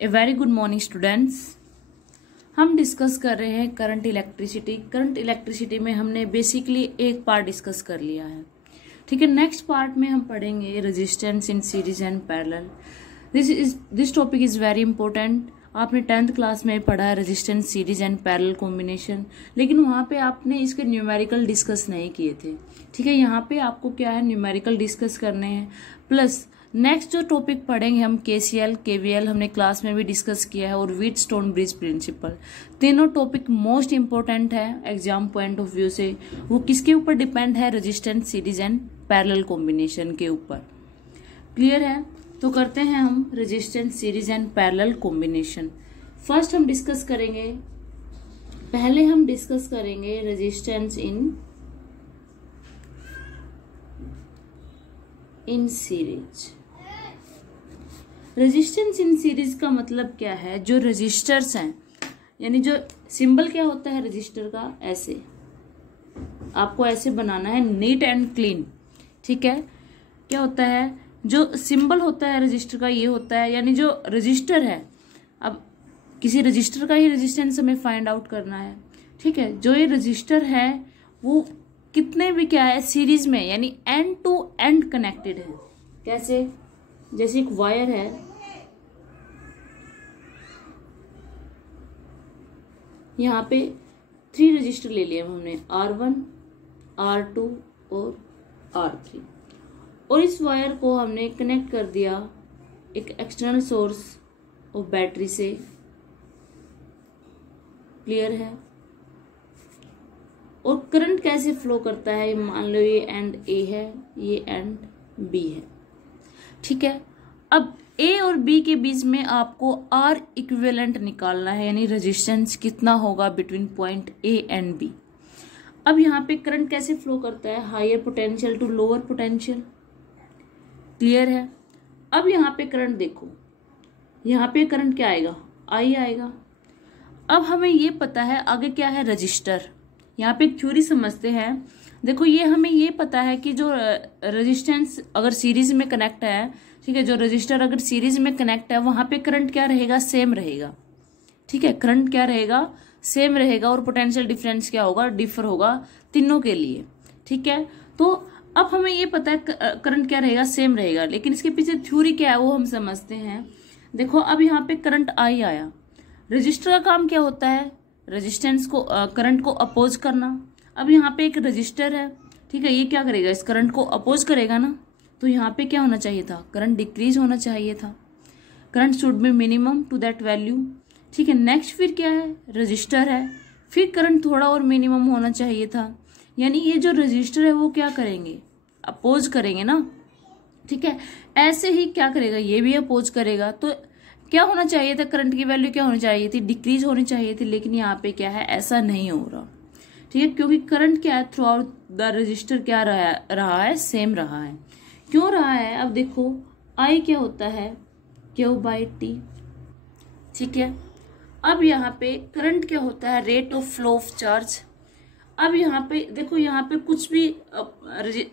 A very good morning students. हम discuss कर रहे हैं करंट इलेक्ट्रिसिटी। करंट इलेक्ट्रिसिटी में हमने बेसिकली एक पार्ट डिस्कस कर लिया है, ठीक है। नेक्स्ट पार्ट में हम पढ़ेंगे resistance in series and parallel. This topic is very important. आपने 10th क्लास में पढ़ा है resistance series and parallel combination, लेकिन वहां पे आपने इसके न्यूमेरिकल डिस्कस नहीं किए थे, ठीक है। यहाँ पे आपको क्या है, न्यूमेरिकल डिस्कस करने हैं। प्लस नेक्स्ट जो टॉपिक पढ़ेंगे हम केसीएल केवीएल, हमने क्लास में भी डिस्कस किया है, और व्हीटस्टोन ब्रिज प्रिंसिपल। तीनों टॉपिक मोस्ट इंपॉर्टेंट है एग्जाम पॉइंट ऑफ व्यू से। वो किसके ऊपर डिपेंड है? Resistance series and parallel combination के ऊपर। क्लियर है? तो करते हैं हम resistance series and parallel combination. First हम डिस्कस करेंगे, पहले हम डिस्कस करेंगे resistance in series. Resistance in series का मतलब क्या है? जो रेजिस्टर्स हैं, यानी जो सिंबल क्या होता है रेजिस्टर का, ऐसे आपको ऐसे बनाना है, नीट एंड क्लीन, ठीक है। क्या होता है, जो सिंबल होता है रजिस्टर का, ये होता है, यानी जो रजिस्टर है, अब किसी रजिस्टर का ही रेजिस्टेंस हमें फाइंड आउट करना है, ठीक है। जो ये रजिस्टर है वो कितने भी क्या है, सीरीज में, यानी एंड टू एंड कनेक्टेड है। कैसे? जैसे एक वायर है, यहाँ पे 3 रजिस्टर ले लिए हमने, R1, R2 और R3, और इस वायर को हमने कनेक्ट कर दिया एक एक्सटर्नल सोर्स और बैटरी से। क्लियर है? और करंट कैसे फ्लो करता है, मान लो ये एंड A है, ये एंड B है, ठीक है। अब A और B के बीच में आपको R इक्विवेलेंट निकालना है, यानी रेजिस्टेंस कितना होगा between point A and B। अब यहाँ पे करंट कैसे फ्लो करता है, higher potential to lower potential. Clear है? अब यहाँ पे करंट देखो, यहाँ पे करंट क्या आएगा, I आएगा। अब हमें ये पता है आगे क्या है, रजिस्टर। यहाँ पे एक थ्योरी समझते हैं। देखो, ये हमें ये पता है कि जो रेजिस्टेंस अगर सीरीज में कनेक्ट है, ठीक है, जो रजिस्टर अगर सीरीज में कनेक्ट है, वहां पे करंट क्या रहेगा, सेम रहेगा, ठीक है। करंट क्या रहेगा, सेम रहेगा, और पोटेंशियल डिफरेंस क्या होगा, डिफर होगा तीनों के लिए, ठीक है। तो अब हमें ये पता है करंट क्या रहेगा, सेम रहेगा, लेकिन इसके पीछे थ्योरी क्या है वो हम समझते हैं। देखो, अब यहाँ पे करंट आई आया, रजिस्टर का काम क्या होता है, रेजिस्टेंस को करंट को अपोज करना। अब यहाँ पे एक रजिस्टर है, ठीक है, ये क्या करेगा, इस करंट को अपोज करेगा ना, तो यहाँ पे क्या होना चाहिए था, करंट डिक्रीज होना चाहिए था। Current should be minimum to that value, ठीक है। नेक्स्ट फिर क्या है, रजिस्टर है, फिर करंट थोड़ा और मिनिमम होना चाहिए था, यानी ये जो रजिस्टर है वो क्या करेंगे, अपोज करेंगे ना, ठीक है। ऐसे ही क्या करेगा, ये भी अपोज करेगा, तो क्या होना चाहिए था, करंट की वैल्यू क्या होनी चाहिए थी, डिक्रीज होनी चाहिए थी, लेकिन यहाँ पे क्या है, ऐसा नहीं हो रहा, ठीक है, क्योंकि करंट क्या है, थ्रू आउट द रजिस्टर क्या रहा है, सेम रहा है। क्यों रहा है? अब देखो, I क्या होता है, Q/T, ठीक है। अब यहाँ पे करंट क्या होता है, rate of flow of charge. अब यहाँ पे देखो, यहाँ पे कुछ भी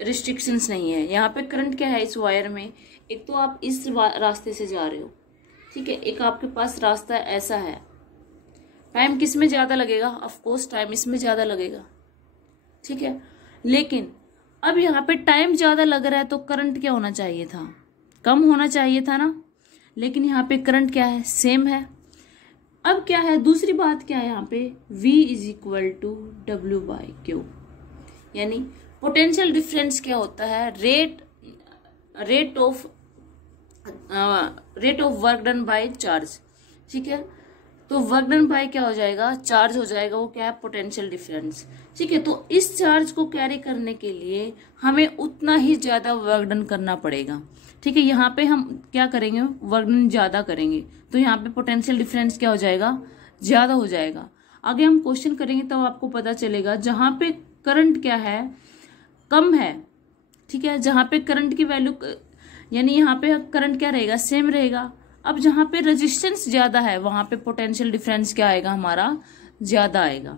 रिस्ट्रिक्शंस नहीं है। यहाँ पे करंट क्या है इस वायर में, एक तो आप इस रास्ते से जा रहे हो, ठीक है, एक आपके पास रास्ता ऐसा है। टाइम किस में ज्यादा लगेगा, ऑफ कोर्स टाइम इसमें ज्यादा लगेगा, ठीक है। लेकिन अब यहाँ पे टाइम ज्यादा लग रहा है, तो करंट क्या होना चाहिए था, कम होना चाहिए था ना, लेकिन यहाँ पे करंट क्या है, सेम है। अब क्या है, दूसरी बात क्या है यहाँ पे, V = W/Q, यानी पोटेंशियल डिफरेंस क्या होता है, rate of work done by charge, ठीक है। तो वर्क डन बाय क्या हो जाएगा, चार्ज हो जाएगा, वो क्या है, पोटेंशियल डिफरेंस, ठीक है। तो इस चार्ज को कैरी करने के लिए हमें उतना ही ज्यादा वर्क डन करना पड़ेगा, ठीक है। यहाँ पे हम क्या करेंगे, वर्क डन ज्यादा करेंगे, तो यहाँ पे पोटेंशियल डिफरेंस क्या हो जाएगा, ज्यादा हो जाएगा। आगे हम क्वेश्चन करेंगे तब तो आपको पता चलेगा, जहां पे करंट क्या है, कम है, ठीक है, जहां पे करंट की वैल्यू, यानी यहाँ पे करंट क्या रहेगा, सेम रहेगा। अब जहां पे रेजिस्टेंस ज्यादा है, वहां पे पोटेंशियल डिफरेंस क्या आएगा, हमारा ज्यादा आएगा,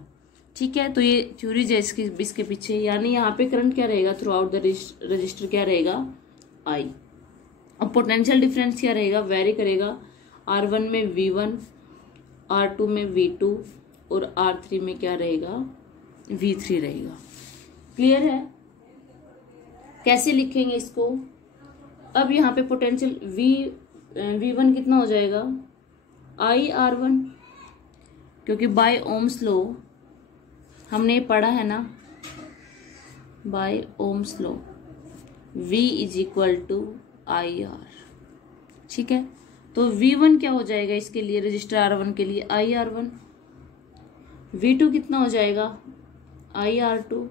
ठीक है। तो ये थ्योरी है इसके पीछे, यानी यहाँ पे करंट क्या रहेगा, थ्रू आउट द रजिस्टर क्या रहेगा, I। अब पोटेंशियल डिफरेंस क्या रहेगा, वेरी करेगा R1 में V1, R2 में V2 और R3 में क्या रहेगा, V3 रहेगा। क्लियर है? कैसे लिखेंगे इसको? अब यहाँ पे पोटेंशियल V1 कितना हो जाएगा, IR1, क्योंकि बाय ओम्स लॉ हमने पढ़ा है ना, by Ohm's law V is equal to IR। ठीक है, तो V1 क्या हो जाएगा इसके लिए, रजिस्टर R1 के लिए IR1, V2 कितना हो जाएगा IR2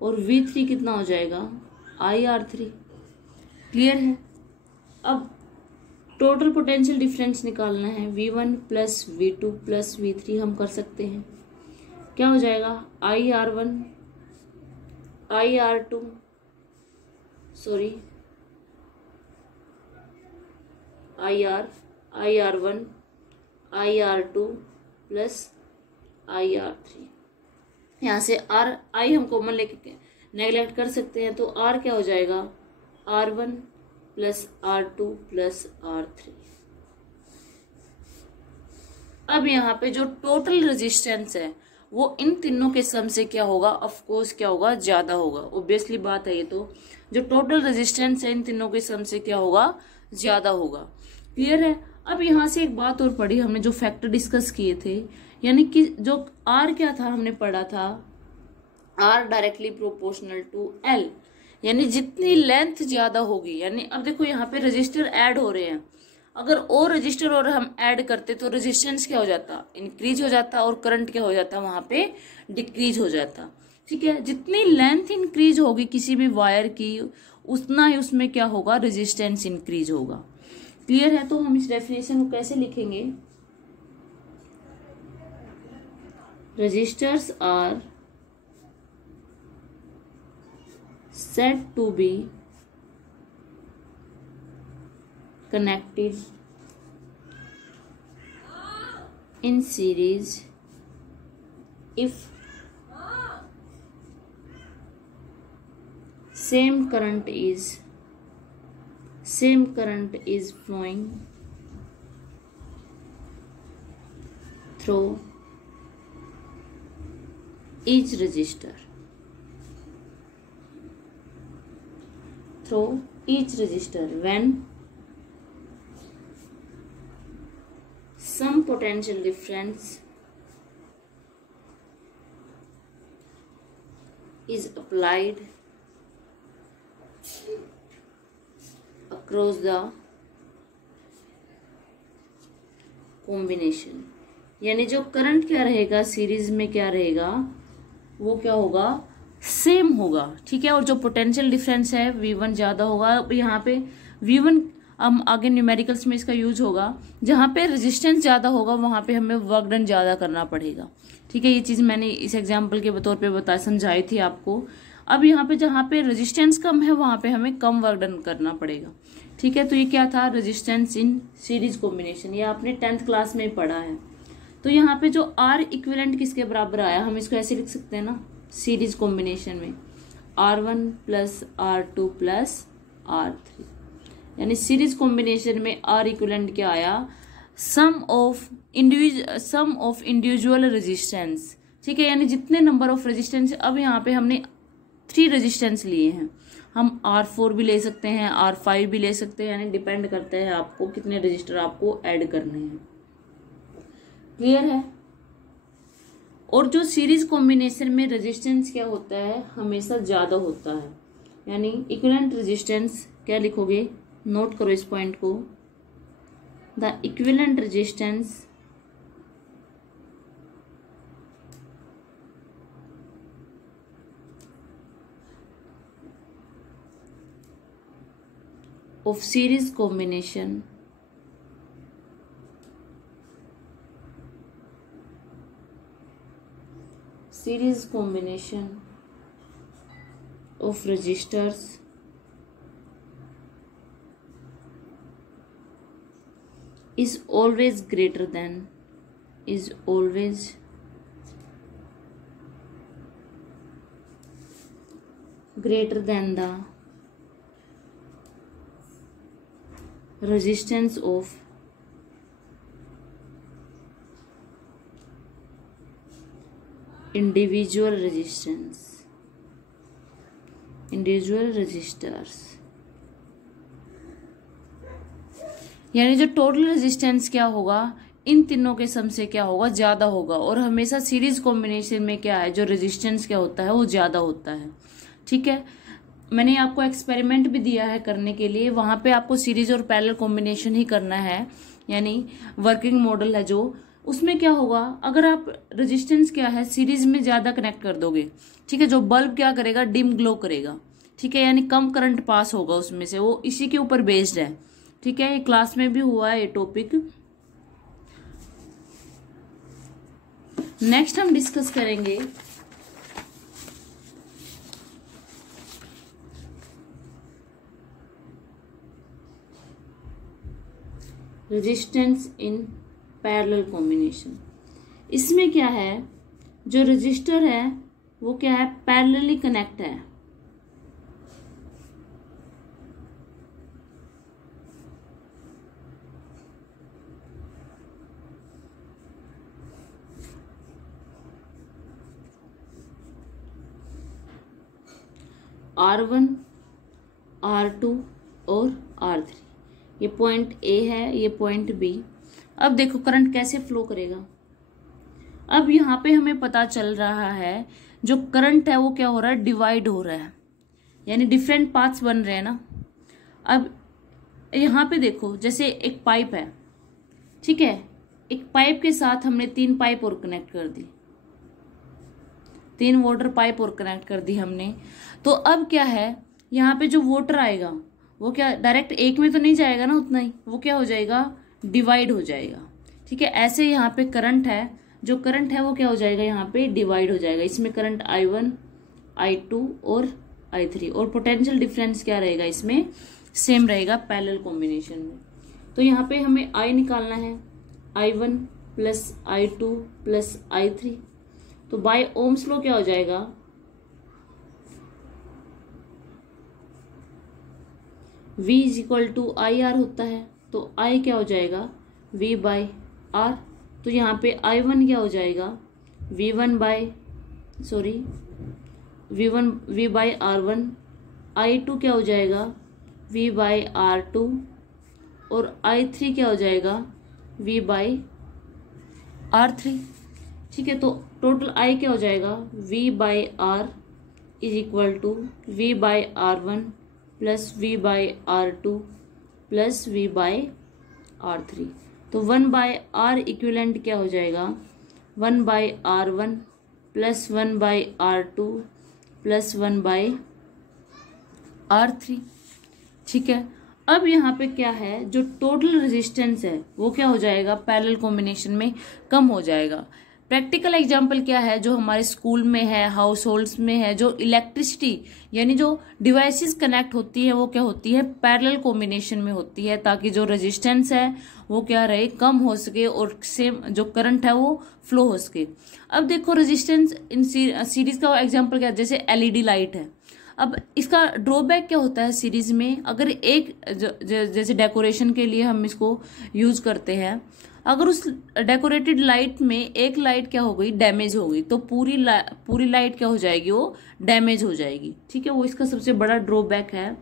और V3 कितना हो जाएगा IR3। क्लियर है? अब टोटल पोटेंशियल डिफरेंस निकालना है, V1 plus V2 plus V3 हम कर सकते हैं। क्या हो जाएगा, IR1 IR2 IR1 IR2 plus IR3। यहाँ से I हम कॉमन लेके नेगलेक्ट कर सकते हैं, तो R क्या हो जाएगा, R1 plus R2 plus R3। अब यहाँ पे जो टोटल रेजिस्टेंस है वो इन तीनों के सम से क्या होगा, ऑफ कोर्स क्या होगा, ज्यादा होगा। ऑब्वियसली बात है ये, तो जो टोटल रेजिस्टेंस है इन तीनों के सम से क्या होगा, ज्यादा होगा। क्लियर है? अब यहाँ से एक बात और पढ़ी हमने, जो फैक्टर डिस्कस किए थे, यानी कि जो R क्या था हमने पढ़ा था, R directly proportional to L, यानी जितनी लेंथ ज्यादा होगी, यानी अब देखो यहाँ पे रजिस्टर ऐड हो रहे हैं, अगर और रजिस्टर और हम ऐड करते तो रेजिस्टेंस क्या हो जाता, इंक्रीज हो जाता, और करंट क्या हो जाता, वहां पे डिक्रीज हो जाता। ठीक है, जितनी लेंथ इंक्रीज होगी किसी भी वायर की, उतना ही उसमें क्या होगा, रेजिस्टेंस इंक्रीज होगा। क्लियर है? तो हम इस डेफिनेशन को कैसे लिखेंगे, resistors are said to be connected in series if same current is flowing through each resistor when some potential difference is applied across the combination। यानी जो करंट क्या रहेगा सीरीज में, क्या रहेगा, वो क्या होगा, सेम होगा। ठीक है, और जो पोटेंशियल डिफरेंस है V1 ज्यादा होगा। अब यहाँ पे V1 हम आगे न्यूमेरिकल्स में इसका यूज होगा, जहां पे रेजिस्टेंस ज्यादा होगा वहां पे हमें वर्क डन ज्यादा करना पड़ेगा। ठीक है, ये चीज मैंने इस एग्जांपल के तौर पे समझाई थी आपको। अब यहाँ पे जहां पे रेजिस्टेंस कम है वहां पे हमें कम वर्क डन करना पड़ेगा। ठीक है, तो ये क्या था, रेजिस्टेंस इन सीरीज कॉम्बिनेशन, ये आपने 10th क्लास में पढ़ा है। तो यहाँ पे जो R इक्विवेलेंट किसके बराबर आया, हम इसको ऐसे लिख सकते हैं ना, सीरीज कॉम्बिनेशन में R1 plus R2 plus R3, यानी सीरीज कॉम्बिनेशन में R इक्विवेलेंट क्या आया, सम ऑफ इंडिविजुअल रेजिस्टेंस। ठीक है, यानी जितने नंबर ऑफ रेजिस्टेंस, अब यहाँ पे हमने 3 रेजिस्टेंस लिए हैं, हम R4 भी ले सकते हैं, R5 भी ले सकते हैं, यानी डिपेंड करता है आपको कितने रजिस्टर आपको ऐड करने हैं। क्लियर है? और जो सीरीज कॉम्बिनेशन में रेजिस्टेंस क्या होता है, हमेशा ज्यादा होता है, यानी इक्विवेलेंट रेजिस्टेंस क्या लिखोगे, नोट करो इस पॉइंट को, the equivalent resistance of series combination of resistors is always greater than the resistance of individual resistors, यानी जो टोटल रेजिस्टेंस क्या होगा इन तीनों के सम से क्या होगा, ज्यादा होगा। और हमेशा सीरीज कॉम्बिनेशन में क्या है, जो रेजिस्टेंस क्या होता है वो ज्यादा होता है। ठीक है, मैंने आपको एक्सपेरिमेंट भी दिया है करने के लिए, वहां पे आपको सीरीज और पैरेलल कॉम्बिनेशन ही करना है, यानी वर्किंग मॉडल है जो, उसमें क्या होगा, अगर आप रेजिस्टेंस क्या है सीरीज में ज्यादा कनेक्ट कर दोगे, ठीक है, जो बल्ब क्या करेगा, डिम ग्लो करेगा। ठीक है, यानी कम करंट पास होगा उसमें से, वो इसी के ऊपर बेस्ड है। ठीक है, ये क्लास में भी हुआ है ये टॉपिक। नेक्स्ट हम डिस्कस करेंगे रेजिस्टेंस इन पैरेलल कॉम्बिनेशन। इसमें क्या है, जो रजिस्टर है वो क्या है, पैरेलली कनेक्ट है। R1, R2 और R3, ये पॉइंट A है, ये पॉइंट B। अब देखो करंट कैसे फ्लो करेगा। अब यहाँ पे हमें पता चल रहा है जो करंट है वो क्या हो रहा है, डिवाइड हो रहा है, यानी डिफरेंट पाथ्स बन रहे हैं ना। अब यहाँ पे देखो, जैसे एक पाइप है, ठीक है, एक पाइप के साथ हमने 3 पाइप और कनेक्ट कर दी, 3 वाटर पाइप और कनेक्ट कर दी हमने। तो अब क्या है, यहाँ पे जो वाटर आएगा वो क्या डायरेक्ट एक में तो नहीं जाएगा ना उतना ही, वो क्या हो जाएगा, डिवाइड हो जाएगा। ठीक है, ऐसे यहाँ पे करंट है, जो करंट है वो क्या हो जाएगा, यहाँ पे डिवाइड हो जाएगा। इसमें करंट I1, I2 और I3, और पोटेंशियल डिफरेंस क्या रहेगा, इसमें सेम रहेगा पैरेलल कॉम्बिनेशन में। तो यहाँ पे हमें I निकालना है, I1 plus I2 plus I3। तो बाय ओम्स लॉ क्या हो जाएगा, V is equal to IR होता है, तो I क्या हो जाएगा, V बाई R। तो यहाँ पे I1 क्या हो जाएगा, V1 by V by R1। I2 क्या हो जाएगा, V बाई R2। और I3 क्या हो जाएगा, V बाई R3। ठीक है, तो टोटल I क्या हो जाएगा, V by R is equal to V by R1 plus V by R2 plus V by R3। तो 1 बाय R इक्विवेलेंट क्या हो जाएगा, 1 by R1 plus 1 by R2 plus 1 by R3। ठीक है, अब यहाँ पे क्या है, जो टोटल रेजिस्टेंस है वो क्या हो जाएगा, पैरेलल कॉम्बिनेशन में कम हो जाएगा। प्रैक्टिकल एग्जाम्पल क्या है, जो हमारे स्कूल में है, हाउस होल्ड्स में है, जो इलेक्ट्रिसिटी यानी जो डिवाइसेस कनेक्ट होती है वो क्या होती है, पैरेलल कॉम्बिनेशन में होती है, ताकि जो रेजिस्टेंस है वो क्या रहे, कम हो सके और सेम जो करंट है वो फ्लो हो सके। अब देखो रेजिस्टेंस इन सीरीज का एग्जाम्पल क्या है, जैसे LED लाइट है। अब इसका ड्रॉबैक क्या होता है सीरीज में, अगर एक जैसे डेकोरेशन के लिए हम इसको यूज करते हैं, अगर उस डेकोरेटेड लाइट में एक लाइट क्या हो गई, डैमेज हो गई, तो पूरी लाइट क्या हो जाएगी, वो डैमेज हो जाएगी। ठीक है, वो इसका सबसे बड़ा ड्रॉबैक है।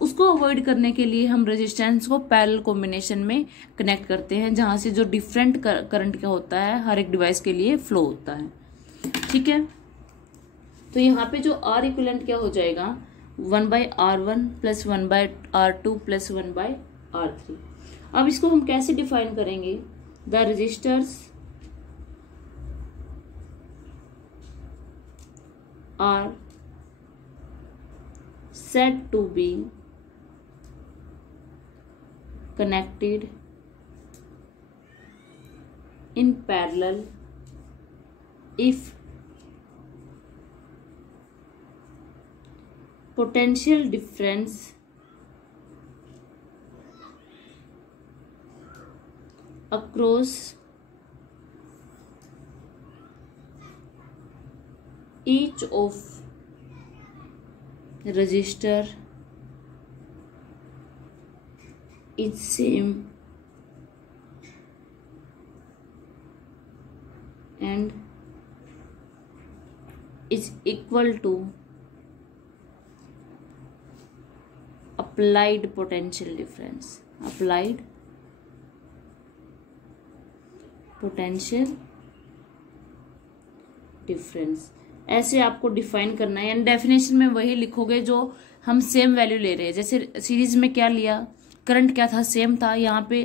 उसको अवॉइड करने के लिए हम रेजिस्टेंस को पैरेलल कॉम्बिनेशन में कनेक्ट करते हैं, जहां से जो डिफरेंट करंट क्या होता है हर एक डिवाइस के लिए फ्लो होता है। ठीक है, तो यहाँ पे जो R इक्विवेलेंट क्या हो जाएगा, 1 by R1 plus 1 by R2 plus 1 by R3। अब इसको हम कैसे डिफाइन करेंगे, the resistors are said to be connected in parallel if potential difference across each of resistor is same and is equal to applied potential difference, applied potential difference. ऐसे आपको define करना है, यानी डेफिनेशन में वही लिखोगे जो हम सेम वैल्यू ले रहे हैं। जैसे सीरीज में क्या लिया, करंट क्या था, सेम था यहाँ पे,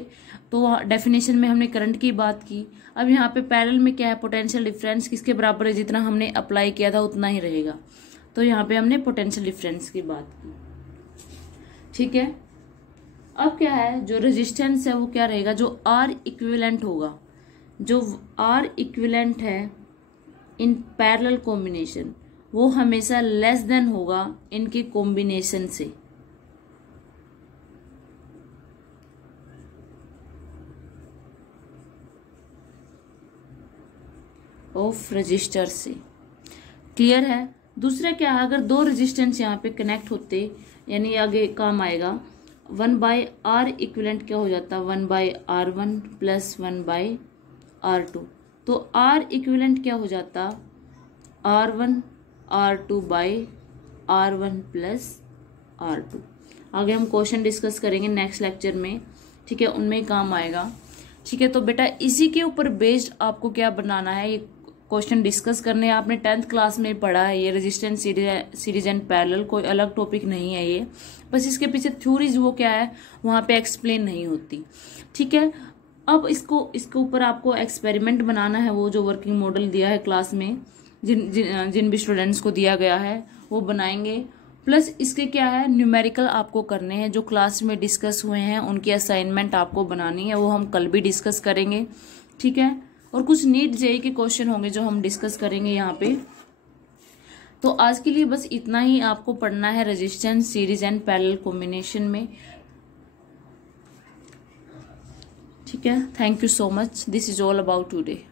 तो डेफिनेशन में हमने करंट की बात की। अब यहाँ पे पैरेलल में क्या है, पोटेंशियल डिफरेंस किसके बराबर है, जितना हमने अप्लाई किया था उतना ही रहेगा, तो यहाँ पे हमने पोटेंशियल डिफरेंस की बात की। ठीक है, अब क्या है, जो रेजिस्टेंस है वो क्या रहेगा, जो आर इक्विवेलेंट होगा, जो आर इक्विवेलेंट है इन पैरेलल कॉम्बिनेशन, वो हमेशा लेस देन होगा इनके कॉम्बिनेशन से। ऑफ रजिस्टर से, क्लियर है। दूसरा क्या है, अगर दो रेजिस्टेंस यहाँ पे कनेक्ट होते, यानी आगे काम आएगा 1/R इक्विवेलेंट क्या हो जाता, 1/R1 प्लस 1/R2, तो R इक्विवेलेंट क्या हो जाता, R1 R2 by R1 plus R2। आगे हम क्वेश्चन डिस्कस करेंगे नेक्स्ट लेक्चर में, ठीक है, उनमें काम आएगा। ठीक है, तो बेटा इसी के ऊपर बेस्ड आपको क्या बनाना है, ये क्वेश्चन डिस्कस करने। आपने 10th क्लास में पढ़ा है ये रेजिस्टेंस सीरीज एंड पैरेलल, कोई अलग टॉपिक नहीं है ये, बस इसके पीछे थ्योरीज वो क्या है वहां पे एक्सप्लेन नहीं होती। ठीक है, अब इसके ऊपर आपको एक्सपेरिमेंट बनाना है, वो जो वर्किंग मॉडल दिया है क्लास में, जिन भी स्टूडेंट्स को दिया गया है वो बनाएंगे। प्लस इसके क्या है, न्यूमेरिकल आपको करने हैं, जो क्लास में डिस्कस हुए हैं उनकी असाइनमेंट आपको बनानी है, वो हम कल भी डिस्कस करेंगे। ठीक है, और कुछ नीट जेईई के क्वेश्चन होंगे जो हम डिस्कस करेंगे यहाँ पे। तो आज के लिए बस इतना ही आपको पढ़ना है resistance series and parallel combination में। ठीक है, thank you so much, this is all about today.